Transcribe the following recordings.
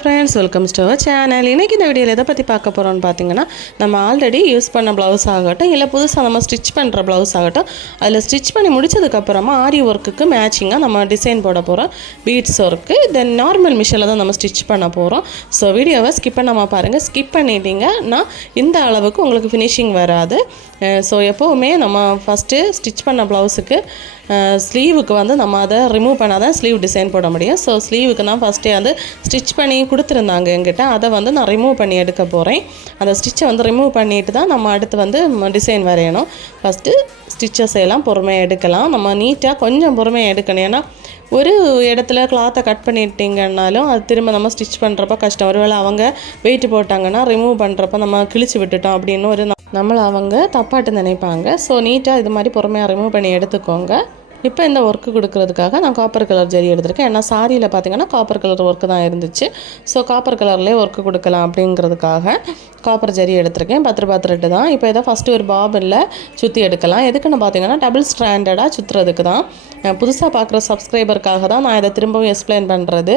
Friends welcome to our channel இன்றைக்கி இந்த வீடியோவில் எதை பற்றி பார்க்க போகிறோம்னு பார்த்தீங்கன்னா நம்ம ஆல்ரெடி யூஸ் பண்ண ப்ளவுஸ் ஆகட்டும் இல்லை புதுசாக நம்ம ஸ்டிச் பண்ணுற ப்ளவுஸ் ஆகட்டும் அதில் ஸ்டிச் பண்ணி முடிச்சதுக்கப்புறமா ஆரி ஒர்க்குக்கு மேட்சிங்காக நம்ம டிசைன் போட போகிறோம் பீட்ஸ் ஒர்க்கு தென் நார்மல் மிஷினில் தான் நம்ம ஸ்டிச் பண்ண போகிறோம் ஸோ வீடியோவை ஸ்கிப் பண்ணாமல் பாருங்கள் ஸ்கிப் பண்ணிட்டீங்கன்னா இந்த அளவுக்கு உங்களுக்கு ஃபினிஷிங் வராது. ஸோ எப்போவுமே நம்ம ஃபஸ்ட்டு ஸ்டிச் பண்ண ப்ளவுஸுக்கு ஸ்லீவுக்கு வந்து நம்ம அதை ரிமூவ் பண்ணால் தான் ஸ்லீவ் டிசைன் போட முடியும். ஸோ ஸ்லீவுக்கு தான் ஃபஸ்ட்டே வந்து ஸ்டிச் பண்ணி கொடுத்துருந்தாங்க எங்கிட்ட அதை வந்து நான் ரிமூவ் பண்ணி எடுக்க போகிறேன் அந்த ஸ்டிச்சை வந்து ரிமூவ் பண்ணிட்டு தான் நம்ம அடுத்து வந்து டிசைன் வரையணும். ஃபஸ்ட்டு ஸ்டிச்சஸ் எல்லாம் பொறுமையாக எடுக்கலாம். நம்ம நீட்டாக கொஞ்சம் பொறுமையாக எடுக்கணும். ஏன்னா ஒரு இடத்துல கிளாத்தை கட் பண்ணிட்டீங்கன்னாலும் அது திரும்ப நம்ம ஸ்டிச் பண்ணுறப்ப கஷ்டம். ஒருவேளை அவங்க வெயிட் போட்டாங்கன்னா ரிமூவ் பண்ணுறப்ப நம்ம கிழிச்சு விட்டுட்டோம் அப்படின்னு ஒரு நம்மளை அவங்க தப்பாட்டு நினைப்பாங்க. ஸோ நீட்டாக இது மாதிரி பொறுமையாக ரிமூவ் பண்ணி எடுத்துக்கோங்க. இப்போ இந்த ஒர்க்கு கொடுக்கறதுக்காக நான் காப்பர் கலர் ஜரி எடுத்திருக்கேன். ஏன்னா சாரியில் பார்த்தீங்கன்னா காப்பர் கலர் ஒர்க்கு தான் இருந்துச்சு. ஸோ காப்பர் கலர்லேயே ஒர்க்கு கொடுக்கலாம் அப்படிங்கிறதுக்காக காப்பர் ஜரி எடுத்திருக்கேன். பத்து ரூபா த்ரெட்டு தான். இப்போ இதை ஃபஸ்ட்டு ஒரு பாபிளில் சுற்றி எடுக்கலாம். எதுக்குன்னு பார்த்தீங்கன்னா டபுள் ஸ்டாண்டர்டாக சுற்றுறதுக்கு தான். புதுசாக பார்க்குற சப்ஸ்கிரைபருக்காக தான் நான் இதை திரும்பவும் எக்ஸ்பிளைன் பண்ணுறது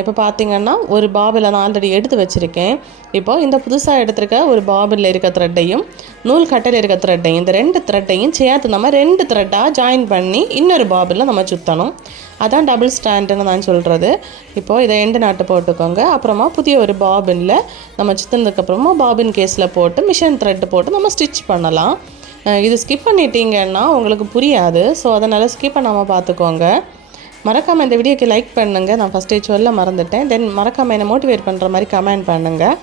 இப்போ பார்த்தீங்கன்னா ஒரு பாபில் நான் ஆல்ரெடி எடுத்து வச்சுருக்கேன். இப்போது இந்த புதுசாக எடுத்திருக்க ஒரு பாபில் இருக்க த்ரெட்டையும் நூல் கட்டையில் இருக்க த்ரெட்டையும் இந்த ரெண்டு த்ரெட்டையும் சேர்த்து நம்ம ரெண்டு த்ரெட்டாக ஜாயின் பண்ணி இன்னொரு பாபில் நம்ம சுற்றணும் அதான் டபுள் ஸ்டாண்டுன்னு நான் சொல்கிறது இப்போது இதை எண்டு நாட்டு போட்டுக்கோங்க. அப்புறமா புதிய ஒரு பாபினில் நம்ம சுற்றினதுக்கப்புறமா பாபின் கேஸில் போட்டு மிஷின் த்ரெட்டு போட்டு நம்ம ஸ்டிச் பண்ணலாம். இது ஸ்கிப் பண்ணிட்டீங்கன்னா உங்களுக்கு புரியாது. ஸோ அதனால் ஸ்கிப் பண்ணாமல் பார்த்துக்கோங்க. மறக்காமல் இந்த வீடியோக்கு லைக் பண்ணுங்கள் நான் ஃபஸ்ட்டே சொல்ல மறந்துட்டேன். தென் மறக்காமல் என்னை மோட்டிவேட் பண்ணுற மாதிரி கமெண்ட் பண்ணுங்கள்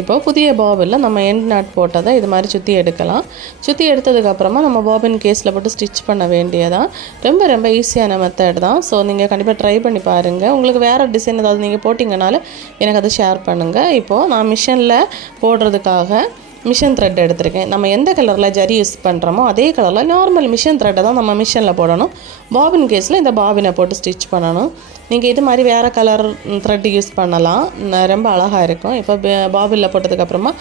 இப்போ புதிய பாபில் நம்ம எண்ட் நாட் போட்டதை இது மாதிரி சுற்றி எடுக்கலாம். சுற்றி எடுத்ததுக்கப்புறமா நம்ம பாபின் கேஸில் போட்டு ஸ்டிச் பண்ண வேண்டியதான் ரொம்ப ரொம்ப ஈஸியான மெத்தட் தான். ஸோ நீங்கள் கண்டிப்பாக ட்ரை பண்ணி பாருங்கள் உங்களுக்கு வேறு டிசைன் ஏதாவது நீங்கள் போட்டிங்கனாலும் எனக்கு அதை ஷேர் பண்ணுங்கள் இப்போது நான் மிஷினில் போடுறதுக்காக மிஷின் த்ரெட் எடுத்திருக்கேன். நம்ம எந்த கலரில் ஜரி யூஸ் பண்ணுறோமோ அதே கலரில் நார்மல் மிஷின் த்ரெட்டை தான் நம்ம மிஷினில் போடணும். பாபின் கேஸில் இந்த பாபினை போட்டு ஸ்டிச் பண்ணணும். நீங்கள் இது மாதிரி வேறு கலர் த்ரெட் யூஸ் பண்ணலாம். ரொம்ப அழகாக இருக்கும். இப்போ பாபினில் போட்டதுக்கப்புறமா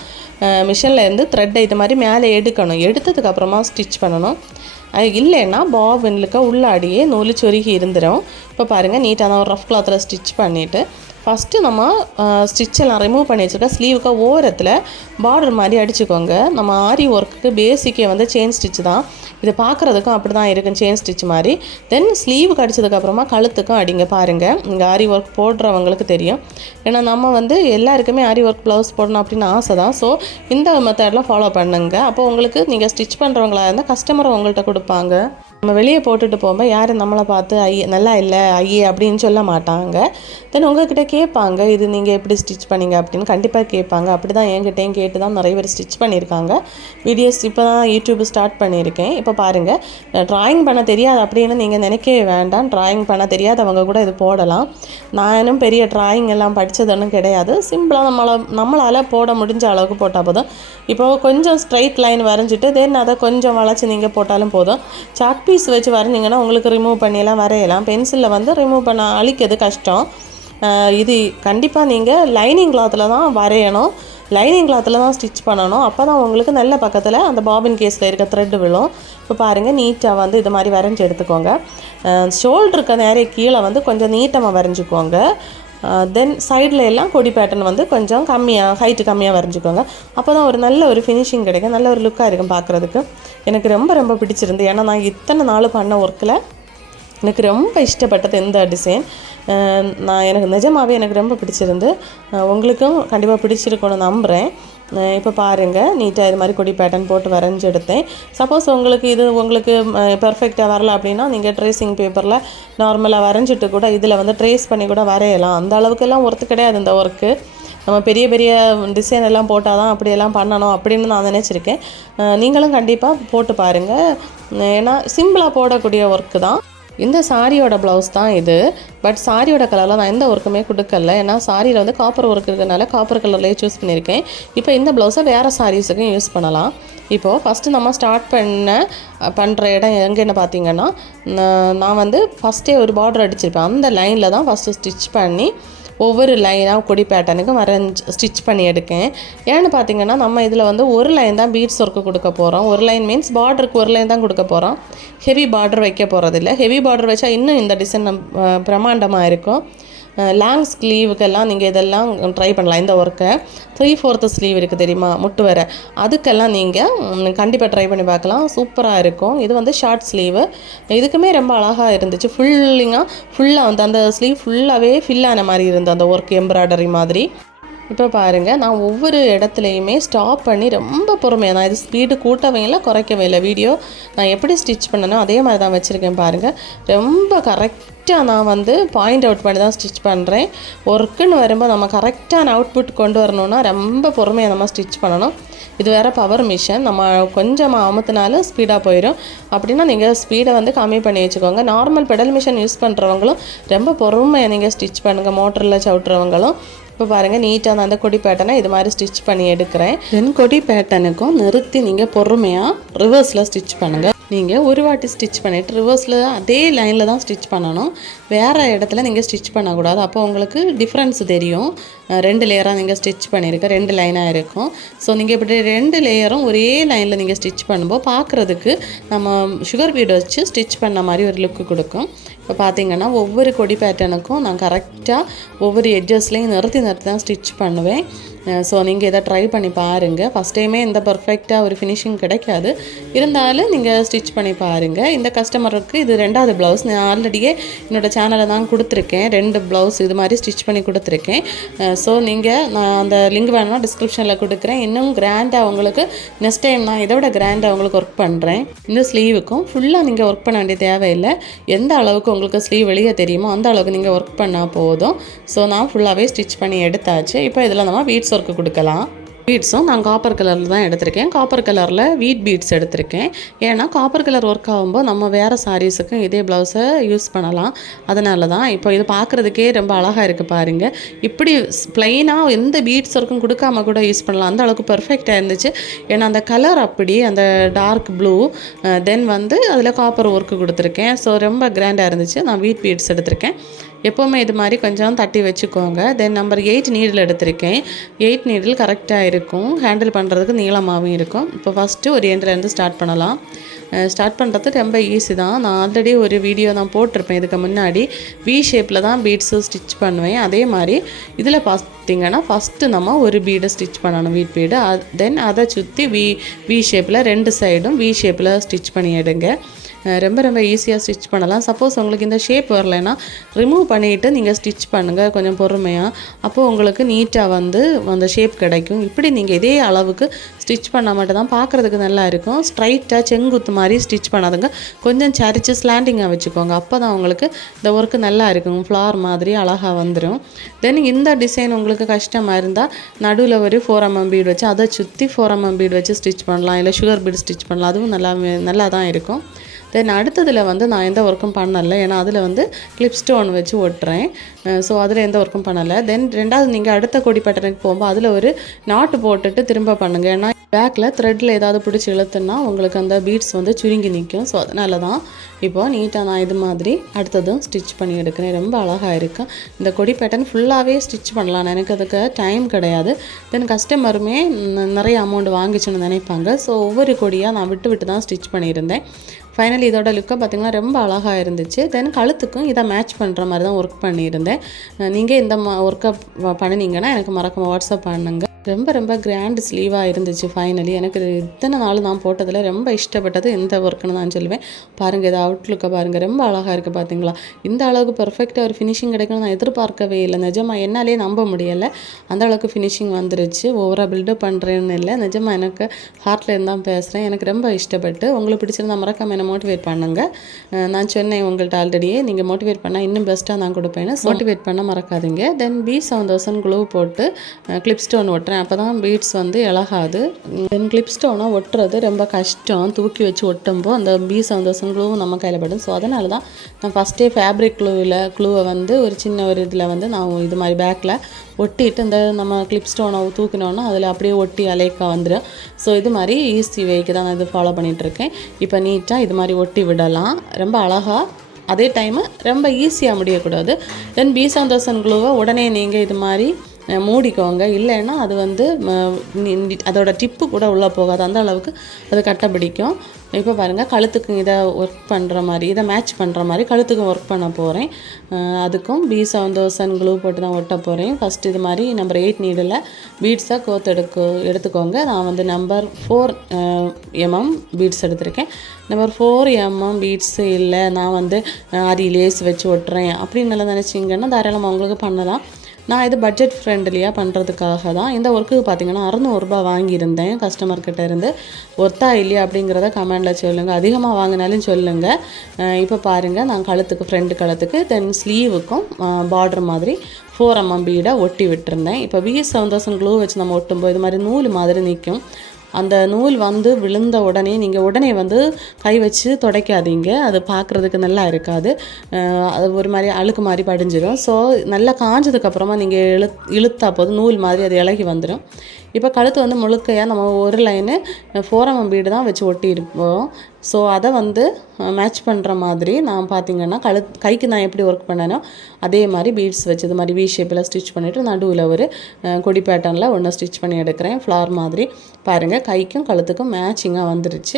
மிஷினில் இருந்து த்ரெட்டை இது மாதிரி மேலே எடுக்கணும். எடுத்ததுக்கப்புறமா ஸ்டிச் பண்ணணும். அது இல்லைன்னா பாபின்லுக்கு உள்ளாடியே நூல் சொருகி இருந்துடும் இப்போ பாருங்கள் நீட்டாக நான் ஒரு ரஃப் கிளாத்தில் ஸ்டிச் பண்ணிவிட்டு ஃபஸ்ட்டு நம்ம ஸ்டிச்செல்லாம் ரிமூவ் பண்ணி வச்சுருக்க ஸ்லீவுக்கு ஓரத்தில் பார்டர் மாதிரி அடிச்சுக்கோங்க. நம்ம ஆரி ஒர்க்குக்கு பேசிக்கே வந்து செயின் ஸ்டிச் தான். இது பார்க்குறதுக்கும் அப்படி தான் இருக்கும் செயின் ஸ்டிச் மாதிரி தென் ஸ்லீவுக்கு அடிச்சதுக்கப்புறமா கழுத்துக்கும் அடிங்க பாருங்கள் இங்கே ஆரி ஒர்க் போடுறவங்களுக்கு தெரியும். ஏன்னா நம்ம வந்து எல்லாருக்குமே ஆரி ஒர்க் ப்ளவுஸ் போடணும் அப்படின்னு ஆசை தான். ஸோ இந்த மெத்தட்லாம் ஃபாலோ பண்ணுங்க. அப்போ உங்களுக்கு நீங்கள் ஸ்டிச் பண்ணுறவங்களா இருந்தால் கஸ்டமர் உங்கள்கிட்ட கொடுப்பாங்க. நம்ம வெளியே போட்டுட்டு போகும்போது யாரும் நம்மளை பார்த்து ஐயே நல்லா இல்லை ஐயே அப்படின்னு சொல்ல மாட்டாங்க. தென் உங்ககிட்ட கேட்பாங்க இது நீங்கள் எப்படி ஸ்டிச் பண்ணீங்க? அப்படின்னு கண்டிப்பாக கேட்பாங்க. அப்படி தான் என்கிட்டையும் கேட்டு தான் நிறைய பேர் ஸ்டிச் பண்ணியிருக்காங்க. வீடியோஸ் இப்போ தான் யூடியூப் ஸ்டார்ட் பண்ணியிருக்கேன். இப்போ பாருங்கள் ட்ராயிங் பண்ண தெரியாது அப்படின்னு நீங்கள் நினைக்கவே வேண்டாம். ட்ராயிங் பண்ண தெரியாதவங்க கூட இது போடலாம். நானும் பெரிய ட்ராயிங் எல்லாம் படித்தது ஒன்றும் கிடையாது சிம்பிளாக நம்மளை நம்மளால் போட முடிஞ்ச அளவுக்கு போட்டால் போதும். இப்போ கொஞ்சம் ஸ்ட்ரைட் லைன் வரைஞ்சிட்டு தென் அதை கொஞ்சம் வளைச்சி நீங்கள் போட்டாலும் போதும். சாக் பீஸ் வச்சு வரைஞ்சிங்கன்னா உங்களுக்கு ரிமூவ் பண்ணியெல்லாம் வரையலாம். பென்சிலில் வந்து ரிமூவ் பண்ண அழிக்கிறது கஷ்டம். இது கண்டிப்பாக நீங்கள் லைனிங் கிளாத்தில் தான் வரையணும். லைனிங் கிளாத்தில் தான் ஸ்டிச் பண்ணணும். அப்போ தான் உங்களுக்கு நல்ல பக்கத்தில் அந்த பாபின் கேஸில் இருக்க த்ரெட் விழும். இப்போ பாருங்கள் நீட்டாக வந்து இது மாதிரி வரைஞ்சி எடுத்துக்கோங்க. ஷோல்டருக்கு நேரே கீழே வந்து கொஞ்சம் நீட்டமாக வரைஞ்சிக்கோங்க. தென் சைடில் எல்லாம் கொடி பேட்டர்ன் வந்து கொஞ்சம் கம்மியாக ஹைட்டு கம்மியாக வரைஞ்சிக்கோங்க. அப்போ தான் ஒரு நல்ல ஒரு ஃபினிஷிங் கிடைக்கும் நல்ல ஒரு லுக்காக இருக்கும் பார்க்குறதுக்கு. எனக்கு ரொம்ப ரொம்ப பிடிச்சிருந்து ஏன்னா நான் இத்தனை நாள் பண்ண ஒர்க்கில் எனக்கு ரொம்ப இஷ்டப்பட்டது இந்த டிசைன் நான் எனக்கு நிஜமாகவே எனக்கு ரொம்ப பிடிச்சிருந்து உங்களுக்கும் கண்டிப்பாக பிடிச்சிருக்கணும்னு நம்புகிறேன் இப்போ பாருங்கள் நீட்டாக இது மாதிரி கொடி பேட்டர்ன் போட்டு வரைஞ்சி எடுத்தேன். சப்போஸ் உங்களுக்கு இது உங்களுக்கு பெர்ஃபெக்டாக வரல அப்படின்னா நீங்கள் ட்ரேசிங் பேப்பரில் நார்மலாக வரைஞ்சிட்டு கூட இதில் வந்து ட்ரேஸ் பண்ணி கூட வரையலாம். அந்த அளவுக்கெல்லாம் ஒர்த்து கிடையாது இந்த ஒர்க்கு நம்ம பெரிய பெரிய டிசைன் எல்லாம் போட்டால் தான் அப்படியெல்லாம் பண்ணணும் அப்படின்னு நான் நினச்சிருக்கேன். நீங்களும் கண்டிப்பாக போட்டு பாருங்கள் ஏன்னா சிம்பிளாக போடக்கூடிய ஒர்க்கு தான். இந்த சாரியோட ப்ளவுஸ் தான் இது. பட் சாரியோட கலரில் நான் எந்த ஒர்க்குமே கொடுக்கல. ஏன்னா சாரியில் வந்து காப்பர் ஒர்க் இருக்கிறதுனால காப்பர் கலர்லேயே சூஸ் பண்ணியிருக்கேன் இப்போ இந்த ப்ளவுஸை வேறு சாரீஸுக்கும் யூஸ் பண்ணலாம். இப்போது ஃபஸ்ட்டு நம்ம ஸ்டார்ட் பண்ண பண்ணுற இடம் எங்கேன்னு பார்த்தீங்கன்னா நான் வந்து ஃபஸ்ட்டே ஒரு பார்டர் அடிச்சிருப்பேன். அந்த லைனில் தான் ஃபஸ்ட்டு ஸ்டிச் பண்ணி ஒவ்வொரு லைனாக கொடி பேட்டனுக்கு வரைஞ்சி ஸ்டிச் பண்ணி எடுக்கேன். ஏன்னு பார்த்தீங்கன்னா நம்ம இதில் வந்து ஒரு லைன் தான் பீட்ஸ் ஒர்க்கு கொடுக்க போகிறோம் ஒரு லைன் மீன்ஸ் பார்டருக்கு ஒரு லைன் தான் கொடுக்க போகிறோம் ஹெவி பார்டர் வைக்க போகிறதில்ல ஹெவி பார்டர் வச்சா இன்னும் இந்த டிசைன் பிரம்மாண்டமாக இருக்கும். லாங் ஸ்லீவுக்கெல்லாம் நீங்கள் இதெல்லாம் ட்ரை பண்ணலாம். இந்த ஒர்க்கை த்ரீ ஃபோர்த்து ஸ்லீவ் இருக்குது தெரியுமா? முட்டு வர. அதுக்கெல்லாம் நீங்கள் கண்டிப்பாக ட்ரை பண்ணி பார்க்கலாம். சூப்பராக இருக்கும். இது வந்து ஷார்ட் ஸ்லீவு இதுக்குமே ரொம்ப அழகாக இருந்துச்சு. ஃபுல்லிங்காக ஃபுல்லாக வந்து அந்த ஸ்லீவ் ஃபுல்லாகவே ஃபில் ஆன மாதிரி இருந்தது அந்த ஒர்க் எம்ப்ராய்டரி மாதிரி. இப்போ பாருங்கள் நான் ஒவ்வொரு இடத்துலையுமே ஸ்டாப் பண்ணி ரொம்ப பொறுமையாக நான் இது ஸ்பீடு கூட்டவே இல்லை குறைக்கவே இல்லை. வீடியோ நான் எப்படி ஸ்டிச் பண்ணனோ அதே மாதிரி தான் வச்சுருக்கேன் பாருங்கள் ரொம்ப கரெக்டாக நான் வந்து பாயிண்ட் அவுட் பண்ணி தான் ஸ்டிச் பண்ணுறேன் ஒர்க்குன்னு வரும்போது நம்ம கரெக்டான அவுட்புட் கொண்டு வரணும்னா ரொம்ப பொறுமையாக நம்ம ஸ்டிச் பண்ணணும். இது வேறு பவர் மிஷின் நம்ம கொஞ்சமாக அமுத்தினாலும் ஸ்பீடாக போயிடும் அப்படின்னா நீங்கள் ஸ்பீடை வந்து கம்மி பண்ணி வச்சுக்கோங்க. நார்மல் பெடல் மிஷின் யூஸ் பண்ணுறவங்களும் ரொம்ப பொறுமையாக நீங்கள் ஸ்டிச் பண்ணுங்கள் மோட்டரில் சவுட்டுறவங்களும். இப்போ பாருங்கள் நீட்டாக நான் அந்த கொடி பேட்டனை இது மாதிரி ஸ்டிச் பண்ணி எடுக்கிறேன். தென் கொடி பேட்டனுக்கும் நிறுத்தி நீங்கள் பொறுமையாக ரிவர்ஸில் ஸ்டிச் பண்ணுங்கள் நீங்கள் ஒரு வாட்டி ஸ்டிச் பண்ணிவிட்டு ரிவர்ஸில் அதே லைனில் தான் ஸ்டிச் பண்ணணும். வேறு இடத்துல நீங்கள் ஸ்டிச் பண்ணக்கூடாது. அப்போ உங்களுக்கு டிஃப்ரென்ஸ் தெரியும். ரெண்டு லேயராக நீங்கள் ஸ்டிச் பண்ணியிருக்க ரெண்டு லைனாக இருக்கும். ஸோ நீங்கள் இப்படி ரெண்டு லேயரும் ஒரே லைனில் நீங்கள் ஸ்டிச் பண்ணும்போது பார்க்குறதுக்கு நம்ம சுகர் பீட் வச்சு ஸ்டிச் பண்ண மாதிரி ஒரு லுக்கு கொடுக்கும். இப்போ பார்த்தீங்கன்னா ஒவ்வொரு கொடி பேட்டர்னுக்கும் நான் கரெக்டாக ஒவ்வொரு எட்ஜஸ்லேயும் நிறுத்தி நிறுத்தி தான் ஸ்டிச் பண்ணுவேன். ஸோ நீங்கள் இதை ட்ரை பண்ணி பாருங்கள் ஃபஸ்ட் டைமே இந்த பர்ஃபெக்டாக ஒரு ஃபினிஷிங் கிடைக்காது. இருந்தாலும் நீங்கள் ஸ்டிச் பண்ணி பாருங்கள் இந்த கஸ்டமருக்கு இது ரெண்டாவது ப்ளவுஸ் நான் ஆல்ரெடியே என்னோடய சேனலில் தான் கொடுத்துருக்கேன். ரெண்டு ப்ளவுஸ் இது மாதிரி ஸ்டிச் பண்ணி கொடுத்துருக்கேன். ஸோ நீங்கள் நான் அந்த லிங்க் வேணும்னா டிஸ்கிரிப்ஷனில் கொடுக்குறேன். இன்னும் கிராண்டாக உங்களுக்கு நெக்ஸ்ட் டைம் நான் இதை விட கிராண்டாக உங்களுக்கு ஒர்க் பண்ணுறேன் இந்த ஸ்லீவுக்கும் ஃபுல்லாக நீங்கள் ஒர்க் பண்ண வேண்டிய தேவையில்லை. எந்த அளவுக்கு உங்களுக்கு ஸ்லீவ் வெளியே தெரியுமோ அந்த அளவுக்கு நீங்கள் ஒர்க் பண்ணால் போதும். ஸோ நான் ஃபுல்லாகவே ஸ்டிச் பண்ணி எடுத்தாச்சு. இப்போ இதில் நம்ம பீட்ஸ் ஒர்க்கு கொடுக்கலாம். பீட்ஸும் நான் காப்பர் கலரில் தான் எடுத்திருக்கேன். காப்பர் கலரில் வீட் பீட்ஸ் எடுத்திருக்கேன். ஏன்னா காப்பர் கலர் ஒர்க் ஆகும்போது நம்ம வேறு சாரீஸுக்கும் இதே ப்ளவுஸை யூஸ் பண்ணலாம். அதனால தான் இப்போ இது பார்க்குறதுக்கே ரொம்ப அழகாக இருக்குது பாருங்கள் இப்படி ப்ளைனாக எந்த பீட்ஸ் ஒர்க்கும் கொடுக்காம கூட யூஸ் பண்ணலாம். அந்த அளவுக்கு பர்ஃபெக்டாக இருந்துச்சு. ஏன்னா அந்த கலர் அப்படி அந்த டார்க் ப்ளூ தென் வந்து அதில் காப்பர் ஒர்க்கு கொடுத்துருக்கேன். ஸோ ரொம்ப கிராண்டாக இருந்துச்சு. நான் வீட் பீட்ஸ் எடுத்திருக்கேன். எப்போவுமே இது மாதிரி கொஞ்சம் தட்டி வச்சுக்கோங்க. தென் நம்பர் எயிட் நீடில் எடுத்திருக்கேன். எயிட் நீடில் கரெக்டாக இருக்கும். ஹேண்டில் பண்ணுறதுக்கு நீளமாகவும் இருக்கும். இப்போ ஃபஸ்ட்டு ஒரு எண்ட்லேருந்து ஸ்டார்ட் பண்ணலாம். ஸ்டார்ட் பண்ணுறது ரொம்ப ஈஸி தான். நான் ஆல்ரெடி ஒரு வீடியோ தான் போட்டிருப்பேன். இதுக்கு முன்னாடி வி ஷேப்பில் தான் பீட்ஸு ஸ்டிச் பண்ணுவேன். அதே மாதிரி இதில் பார்த்தீங்கன்னா ஃபஸ்ட்டு நம்ம ஒரு பீடை ஸ்டிச் பண்ணணும் வீட் பீடு தென் அதை சுற்றி வி வி ஷேப்பில் ரெண்டு சைடும் வி ஷேப்பில் ஸ்டிச் பண்ணி எடுங்க. ரொம்ப ரொம்ப ஈஸியாக ஸ்டிச் பண்ணலாம். சப்போஸ் உங்களுக்கு இந்த ஷேப் வரலைன்னா ரிமூவ் பண்ணிவிட்டு நீங்கள் ஸ்டிச் பண்ணுங்கள் கொஞ்சம் பொறுமையாக அப்போது உங்களுக்கு நீட்டாக வந்து அந்த ஷேப் கிடைக்கும். இப்படி நீங்கள் இதே அளவுக்கு ஸ்டிச் பண்ணால் மட்டும்தான் பார்க்குறதுக்கு நல்லா இருக்கும். ஸ்ட்ரைட்டாக செங்குத்து மாதிரி ஸ்டிச் பண்ணாதுங்க. கொஞ்சம் சரிச்சு ஸ்லாண்டிங்காக வச்சுக்கோங்க. அப்போ தான் உங்களுக்கு இந்த ஒர்க்கு நல்லா இருக்கும். ஃப்ளார் மாதிரி அழகாக வந்துடும் தென் இந்த டிசைன் உங்களுக்கு கஷ்டமாக இருந்தால் நடுவில் ஒரு ஃபோர் எம்எம் பீட் வச்சு அதை சுற்றி ஃபோர் எம்எம் பீட் வச்சு ஸ்டிச் பண்ணலாம். இல்லை சுகர் பீட் ஸ்டிச் பண்ணலாம். அதுவும் நல்லா நல்லா தான் இருக்கும். தென் அடுத்ததில் வந்து நான் எந்த ஒர்க்கும் பண்ணலை. ஏன்னா அதில் வந்து கிளிப் ஸ்டோன் வச்சு ஒட்டுறேன். ஸோ அதில் எந்த ஒர்க்கும் பண்ணலை. தென் ரெண்டாவது நீங்கள் அடுத்த கொடி பேட்டர்னுக்கு போகும்போது அதில் ஒரு நாட்டு போட்டுட்டு திரும்ப பண்ணுங்கள் ஏன்னா பேக்கில் த்ரெட்டில் ஏதாவது பிடிச்சி இழுத்துன்னா உங்களுக்கு அந்த பீட்ஸ் வந்து சுருங்கி நிற்கும் ஸோ அதனால தான் இப்போ நீட்டாக நான் இது மாதிரி அடுத்ததும் ஸ்டிச் பண்ணி எடுக்கிறேன். ரொம்ப அழகாக இருக்கும் இந்த கொடி பேட்டர்ன் ஃபுல்லாகவே ஸ்டிச் பண்ணலாம். எனக்கு அதுக்கு டைம் கிடையாது. தென் கஸ்டமருமே நிறைய அமௌண்ட் வாங்கிச்சுன்னு நினைப்பாங்க. ஸோ ஒவ்வொரு கொடியாக நான் விட்டு விட்டு தான் ஸ்டிச் பண்ணியிருந்தேன். ஃபைனலி இதோட லுக்கை பார்த்திங்கன்னா ரொம்ப அழகாக இருந்துச்சு. தென் கழுத்துக்கும் இதை மேட்ச் பண்ணுற மாதிரி தான் ஒர்க் பண்ணியிருந்தேன். நீங்கள் இந்த ஒர்க்கை பண்ணினீங்கன்னா எனக்கு மறக்காம வாட்ஸ்அப் பண்ணுங்கள் ரொம்ப ரொம்ப கிராண்ட் ஸ்லீவாக இருந்துச்சு ஃபைனலி எனக்கு இத்தனை நாள் நான் போட்டதில் ரொம்ப இஷ்டப்பட்டது இந்த ஒர்க்குன்னு தான் சொல்லுவேன். பாருங்கள் இது அவுட்லுக்கை பாருங்கள் ரொம்ப அழகாக இருக்குது பார்த்தீங்களா இந்த அளவுக்கு பர்ஃபெக்டாக ஒரு ஃபினிஷிங் கிடைக்கணும்னு நான் எதிர்பார்க்கவே இல்லை. நிஜமா என்னாலே நம்ப முடியலை. அந்த அளவுக்கு ஃபினிஷிங் வந்துருச்சு. ஓவராக பில்டப் பண்ணுறேன்னு இல்லை. நிஜமா எனக்கு ஹார்ட்டில் இருந்தால் பேசுகிறேன் எனக்கு ரொம்ப இஷ்டப்பட்டு. உங்களுக்கு பிடிச்சிருந்தா மறக்காமல் என்னை மோட்டிவேட் பண்ணுங்கள் நான் சொன்னேன் உங்கள்கிட்ட ஆல்ரெடியே நீங்கள் மோட்டிவேட் பண்ணால் இன்னும் பெஸ்ட்டாக நான் கொடுப்பேன்னு. மோட்டிவேட் பண்ண மறக்காதீங்க. Then B seven thousand glue போட்டு கிளிப் ஸ்டோன் ஒட்டுறேன் அப்போ தான் பீட்ஸ் வந்து இழகாது தென் கிளிப் ஸ்டோனை ஒட்டுறது ரொம்ப கஷ்டம். தூக்கி வச்சு ஒட்டும்போது அந்த பீ சந்தோஷம் க்ளூவும் நம்ம கையில் படும். ஸோ அதனால தான் நான் ஃபஸ்ட்டே ஃபேப்ரிக் க்ளூவில் க்ளூவை வந்து ஒரு சின்ன ஒரு இதில் வந்து நான் இது மாதிரி பேக்கில் ஒட்டிட்டு இந்த நம்ம கிளிப் ஸ்டோனை தூக்கினோன்னா அதில் அப்படியே ஒட்டி அலைக்கா வந்துடும் ஸோ இது மாதிரி ஈஸி வேக்கு தான் நான் இது ஃபாலோ பண்ணிகிட்ருக்கேன் இப்போ நீட்டாக இது மாதிரி ஒட்டி விடலாம். ரொம்ப அழகாக அதே டைமு ரொம்ப ஈஸியாக முடியக்கூடாது. தென் பி சந்தோஷன் க்ளூவை உடனே நீங்கள் இது மாதிரி மூடிக்கோங்க. இல்லைன்னா அது வந்து அதோடய அதோட டிப்பு கூட உள்ளே போகாது. அந்த அளவுக்கு அது கட்டை பிடிக்கும். இப்போ பாருங்கள் கழுத்துக்கு இதை ஒர்க் பண்ணுற மாதிரி இதை மேட்ச் பண்ணுற மாதிரி கழுத்துக்கும் ஒர்க் பண்ண போகிறேன் அதுக்கும் பி செவன் தௌசண்ட் க்ளூ போட்டு தான் ஒட்ட போகிறேன் ஃபஸ்ட் இது மாதிரி நம்பர் எயிட் நீடில் பீட்ஸாக கோத்து எடுக்க எடுத்துக்கோங்க. நான் வந்து நம்பர் ஃபோர் எம்எம் பீட்ஸ் எடுத்திருக்கேன். நம்பர் ஃபோர் எம்எம் பீட்ஸு இல்லை நான் வந்து ஆரி லேஸ் வச்சு ஒட்டுறேன். அப்படின்னு நல்லா நினச்சிங்கன்னா தாராளமாக உங்களுக்கு பண்ணலாம். நான் இது பட்ஜெட் ஃப்ரெண்ட்லியாக பண்ணுறதுக்காக தான் இந்த ஒர்க்குக்கு பார்த்தீங்கன்னா அறநூறுபா வாங்கியிருந்தேன் கஸ்டமர் கிட்ட இருந்து. ஒர்த்தா இல்லையா அப்படிங்கிறத கமெண்டில் சொல்லுங்கள் அதிகமாக வாங்கினாலும் சொல்லுங்கள் இப்போ பாருங்கள் நான் கழுத்துக்கு ஃப்ரெண்டு கழுத்துக்கு தென் ஸ்லீவுக்கும் பார்டர் மாதிரி ஃபோர் எம்எம் பீடை ஒட்டி விட்டுருந்தேன். இப்போ விஎஸ் செவன் தௌசண்ட் க்ளூ வச்சு நம்ம ஒட்டும்போது இது மாதிரி நூல் மாதிரி நிற்கும் அந்த நூல் வந்து விழுந்த உடனே நீங்கள் உடனே வந்து கை வச்சு துடைக்காதீங்க. அது பார்க்குறதுக்கு நல்லா இருக்காது. அது ஒரு மாதிரி அழுக்கு மாதிரி படிஞ்சிடும் ஸோ நல்லா காஞ்சதுக்கப்புறமா நீங்கள் இழு இழுத்தா போதும். நூல் மாதிரி அது இலகி வந்துடும் இப்போ கழுத்து வந்து முழுக்கையாக நம்ம ஒரு லைனு ஃபோரம் பீடு தான் வச்சு ஒட்டியிருப்போம். ஸோ அதை வந்து மேட்ச் பண்ணுற மாதிரி நான் பார்த்தீங்கன்னா கழு கைக்கு நான் எப்படி ஒர்க் பண்ணேனோ அதே மாதிரி பீட்ஸ் வச்சு இது மாதிரி வி ஷேப்பில் ஸ்டிச் பண்ணிவிட்டு நடுவில் ஒரு கொடி பேட்டர்னில் ஒன்று ஸ்டிச் பண்ணி எடுக்கிறேன். ஃப்ளார் மாதிரி. பாருங்கள் கைக்கும் கழுத்துக்கும் மேட்சிங்காக வந்துருச்சு.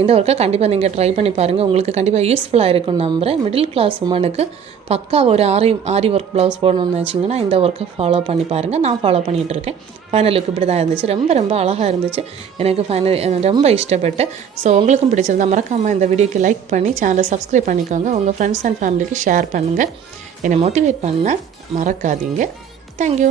இந்த ஒர்க்கை கண்டிப்பாக நீங்கள் ட்ரை பண்ணி பாருங்கள் உங்களுக்கு கண்டிப்பாக யூஸ்ஃபுல்லாக இருக்கும்னு நம்புகிறேன் மிடில் கிளாஸ் உமனுக்கு பக்கா ஒரு ஆரி ஆரி ஒர்க் ப்ளவுஸ் போடணும்னு வச்சிங்கன்னா இந்த ஒர்க்கை ஃபாலோ பண்ணி பாருங்கள் நான் ஃபாலோ பண்ணிகிட்டு இருக்கேன். ஃபைனல் லுக் இப்படி தான் இருந்துச்சு. ரொம்ப ரொம்ப அழகாக இருந்துச்சு. எனக்கு ஃபைனல் ரொம்ப இஷ்டப்பட்டு. ஸோ உங்களுக்கும் பிடிச்சிருந்தா மறக்காமல் இந்த வீடியோக்கு லைக் பண்ணி சேனலை சப்ஸ்கிரைப் பண்ணிக்கோங்க. உங்கள் ஃப்ரெண்ட்ஸ் அண்ட் ஃபேமிலிக்கு ஷேர் பண்ணுங்கள் என்னை மோட்டிவேட் பண்ண மறக்காதீங்க. தேங்க்யூ